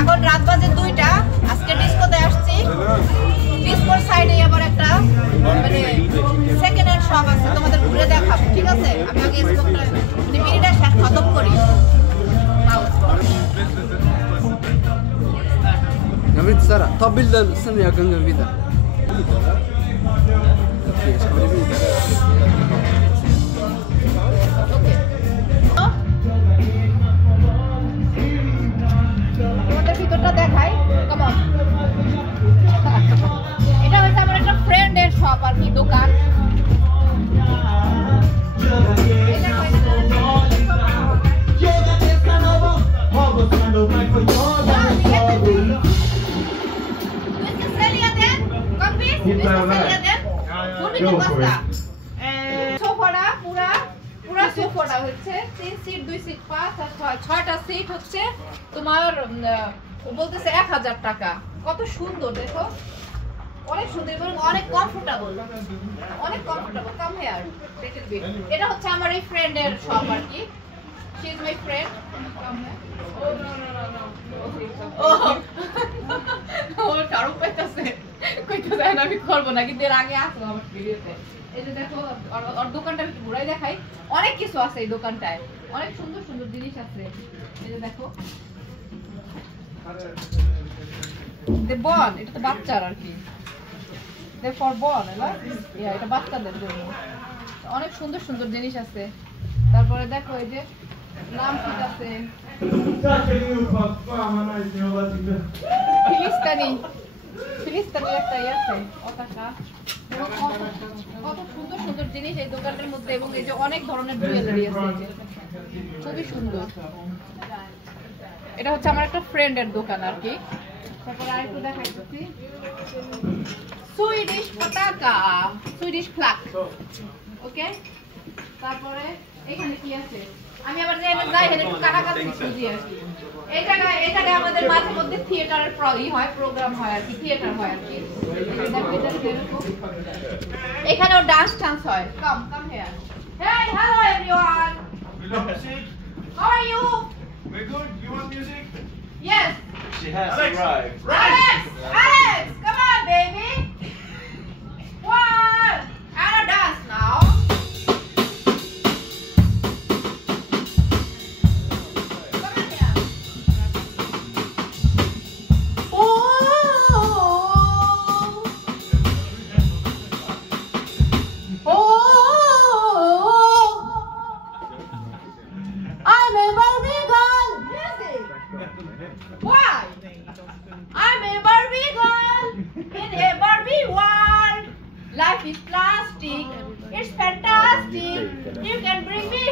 এখন রাত বাজে 2টা। আজকে ডিস্কোতে আসছি। ডিস্কোর সাইডে আবার একটা মানে সেকেন্ড হ্যান্ড শপ আছে, তোমাদের ঘুরে দেখাবো, ঠিক আছে? আমি আগে স্কোপটা মানে মিনিটা খতম করি। Gabriel Sara, طبل ده استنى يا جنجا فيدا. তোমাদের ভিতরটা দেখাই, কাম অন। এটা হচ্ছে আমার একটা ফ্রেন্ডের শপ আর কি, দোকান। সোফাটা পুরা সোফাটা হচ্ছে 3 সিট 2 সিট 5 আর 6টা সিট হচ্ছে তোমার বলতেছে 1000 টাকা। কত সুন্দর দেখো, অনেক সুন্দর এবং অনেক কমফোর্টেবল, কাম হিয়ার। এটা হচ্ছে আমার এই ফ্রেন্ডের শপ আর কি। She is my friend. ও কারো পেতেছে কইতে যায় না, আমি করবো না, কিন্তু এর আগে আসলো আমার ভিডিওতে। এই যে দেখো ওর দোকানটা একটু ঘুরাই দেখাই। অনেক কিছু আছে এই দোকানটায়, অনেক সুন্দর সুন্দর জিনিস আছে। এই যে দেখো বন, এটা তো বাচ্চার আর কি, ফর বন, এটা বাচ্চাদের জন্য। অনেক সুন্দর সুন্দর জিনিস আছে। তারপরে দেখো এই যে নাম কি আছে, ফিলিস্তানি একটা আছে পতাকা। কত সুন্দর সুন্দর জিনিস এই দোকানের মধ্যে, এবং এই যে অনেক ধরনের জুয়েলারি আছে, খুবই সুন্দর। এটা হচ্ছে আমার একটা ফ্রেন্ডের দোকান আর কি। তারপরে আরেকটু দেখাইতেছি সুইডিশ পতাকা, সুইডিশ ফ্ল্যাগ। ওকে, তারপরে এখানে কি আছে, আমি আবার যাই এখানে একটু কাটাকাটি খুঁজি আর কি। এই জায়গায় আমাদের মাঝে মধ্যে থিয়েটারের প্রোগ্রাম হয় আর কি, থিয়েটার হয় আর কি। এখানেও ডান্স হয়। Come here. Hey, hello everyone. We love music. How are you? We're good. You want music? Yes. She has Alex. arrived. Alex, come on, baby. One. And a dance now. Come on here. I'm a Barbie girl. Music. Why? I'm a Barbie girl in a Barbie world. Life is plastic. It's fantastic. You can bring me.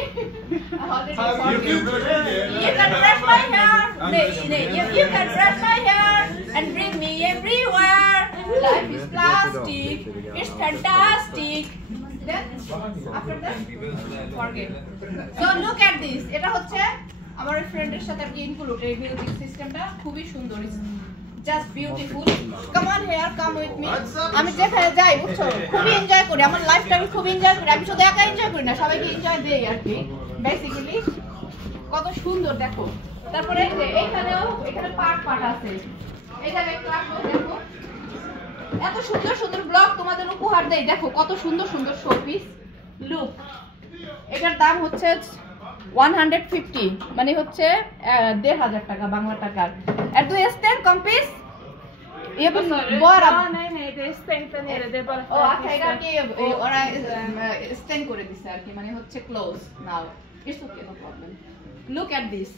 You can brush my hair. You can brush my hair and bring me everywhere. Life is plastic. It's fantastic. Then after that, forget. So look at this. এটা হচ্ছে আমার ফ্রেন্ডের সাথে আর কি include এই music সিস্টেমটা, খুবই সুন্দর, just beautiful. Come on here, come with me. আমি যেখানে যাই বুঝছো খুবই এনজয় করি, আমার লাইফটা আমি খুব এনজয় করি। আমি শুধু একা এনজয় করি না, সবাইকে এনজয় দেই আর কি বেসিক্যালি। কত সুন্দর দেখো। তারপরে এই যে এখানে পার্ট আছে। এই জায়গায় একটু আসো, দেখো এত সুন্দর সুন্দর ব্লগ তোমাদের উপহার দেই। দেখো কত সুন্দর সুন্দর শোপিস। লুক, এটার দাম হচ্ছে 150, মানে হচ্ছে 1500 টাকা বাংলা টাকার। আর du estén compis? Det är stängt där nere, det är bara ও আচ্ছা, এটা কি ওরা স্টেন করে দিছে আর কি, মানে হচ্ছে close now. It's okay, no problem. Look at this,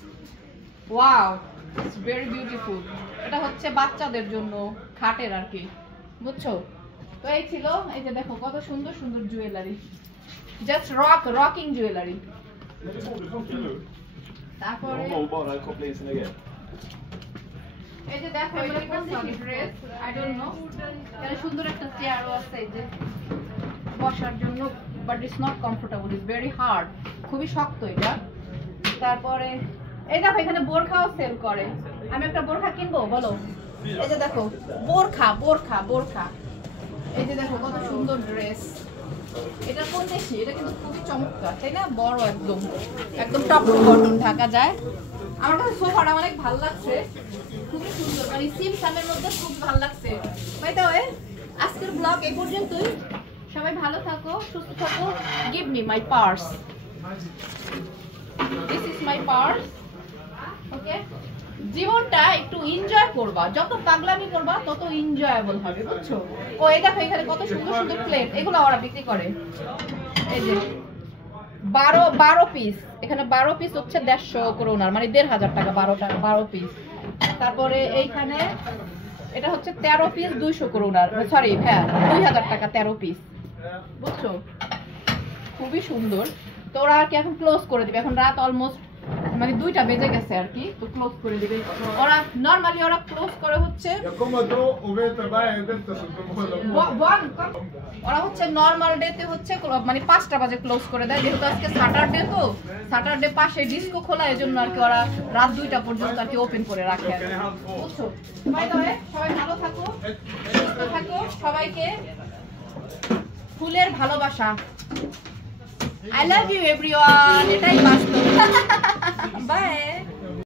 wow, it's very beautiful. এটা হচ্ছে বাচ্চাদের জন্য খাটের আর কি, বুঝছো? তো এই ছিল, এই যে দেখো কত সুন্দর সুন্দর জুয়েলারি, জাস্ট রকিং জুয়েলারি। তারপরে এই যে দেখো এটা কোন দেখি ড্রেস, আই ডোন্ট নো। এটা সুন্দর একটা চেয়ারও আছে এই যে বসার জন্য, but it's not comfortable, it's very hard, খুবই শক্ত এটা। তারপরে এই দেখো এখানে বোরখাও সেল করে। আমি একটা বোরখা কিনবো বলো? এই যে দেখো বোরখা, এই যে দেখো কত সুন্দর ড্রেস, এটা কোন দেশি? এটা কিন্তু খুবই চমৎকার, তাই না? বড় একদম একদম টপ টু বটম ঢাকা যায়। আমার কাছে সোফাটা অনেক ভালো লাগছে, খুবই সুন্দর, মানে সিমসামের মধ্যে খুব ভালো লাগছে। বাই দ্য ওয়ে, আজকের ব্লগ এই পর্যন্তই। সবাই ভালো থাকো, সুস্থ থাকো। Give me my purse, this is my purse. Okay, জীবনটা একটু এনজয় করবা, যত পাগলামি করবা তত এনজয়েবল হবে, বুঝছো? ও এই দেখো এখানে কত সুন্দর সুন্দর প্লেট, এগুলো ওরা বিক্রি করে। এই যে 12 পিস, এখানে 12 পিস হচ্ছে 150 করোনার, মানে 1500 টাকা 12 পিস। তারপরে এইখানে এটা হচ্ছে 13 পিস 200 করোনার, সরি হ্যাঁ 2000 টাকা 13 পিস, বুঝছো? খুবই সুন্দর। তো ওরা আর কি এখন ক্লোজ করে দিবে, এখন রাত অলমোস্ট মানে 2টা বেজে গেছে আর কি, তো ক্লোজ করে দিবে ওরা। নরমালি ওরা ক্লোজ করে হচ্ছে ওরা হচ্ছে নরমাল ডেতে হচ্ছে মানে 5টা বাজে ক্লোজ করে দেয়, যেহেতু আজকে স্যাটারডে, তো স্যাটারডে পাশে ডিস্কো খোলা, এজন্য আর কি ওরা রাত 2টা পর্যন্ত আর কি ওপেন করে রাখে, বুঝছো? বাই দ্য ওয়ে, সবাই ভালো থাকো, সুস্থ থাকো, সবাইকে ফুলের ভালোবাসা। I love you everyone. এটাই বাস্তব। Bye.